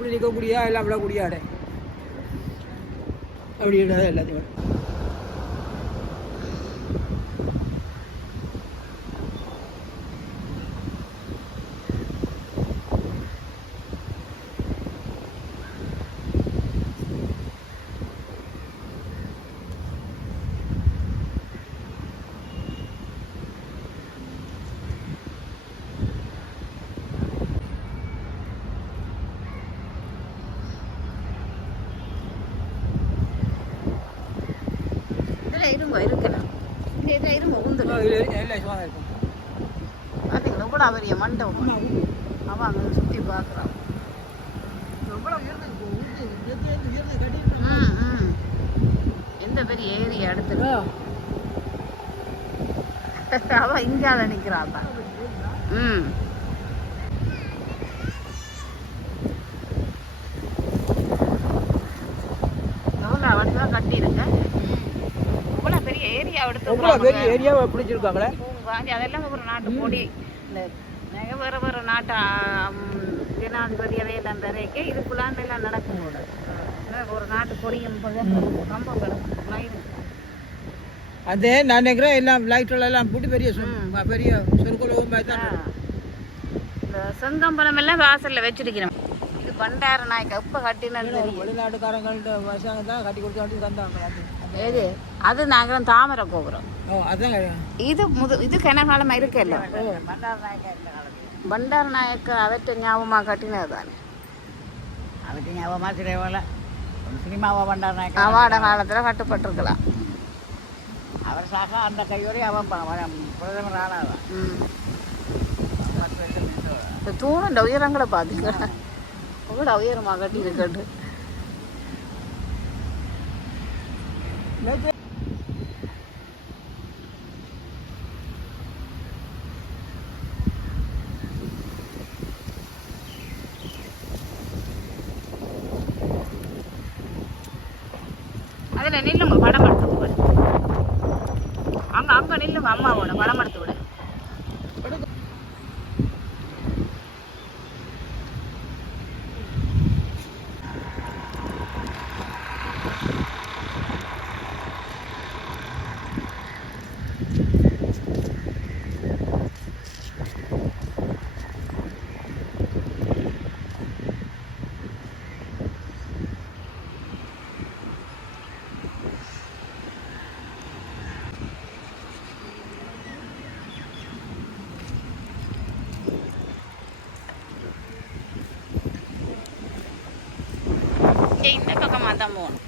இப்படி நிற்கக்கூடியா எல்லாம் விடக்கூடிய ஆடை அப்படின்றத எல்லாத்தையும் இருக்கலாம் பார்த்தீங்களா கூட பெரிய மண்டபம் அவன் அங்கே சுற்றி பார்க்குறான் எந்த பெரிய ஏரியா அடுத்து அவன் இங்கால நிற்கிறான் தான் எவ்வளோ வடிவாக கட்டியிருக்கேன் பெரிய ஏரியா பெரிய ஏரியாவை பிடிச்சிருக்காங்களே அதெல்லாம் ஒரு நாட்டு கொடி இந்த வேறு வேறு நாட்டு ஜனாதிபதி அவையெல்லாம் வரைக்க இதுக்குள்ளாண்டு எல்லாம் நடக்கும் கூட ஒரு நாட்டு கொடியும் கம்பங்களும் அதே நான் நினைக்கிறேன் எல்லாம் லைட்டெல்லாம் போட்டு பெரிய பெரிய சொற்குலவும் இந்த செங்கம்பலம் எல்லாம் வாசலில் வச்சிருக்கிறோம். இது பண்டார நாய்க்கு எப்போ கட்டினது தெரியும். வெளிநாட்டுக்காரங்கள்ட்ட வருஷம் தான் கட்டி கொடுத்து தந்தாங்க. ஏது அது நாங்களும் தாமரை கோபுரம். இது இது கனகாலமாக இருக்கல. பண்டார நாயக்க அவற்றை ஞாபகமாக கட்டினது தானே. அதுக்கு ஞாபகமாக சிலைவில் சினிமாவா பண்டார நாயக்க அவாட காலத்தில் கட்டுப்பட்டிருக்கலாம். அவர் சாக அந்த கையோடய அவன் பிரதமர் ஆனாதான். இந்த தூணுண்ட உயரங்களை பார்த்தீங்களா? கூட உயரமாக கட்டி இருக்கட்டு. அதில் நில்லுங்க, படம் எடுத்து விடு. அங்கே நில்லுங்க, அம்மாவோட படம் எடுத்து விடு. இந்த பக்கமாக தான் போகணும்.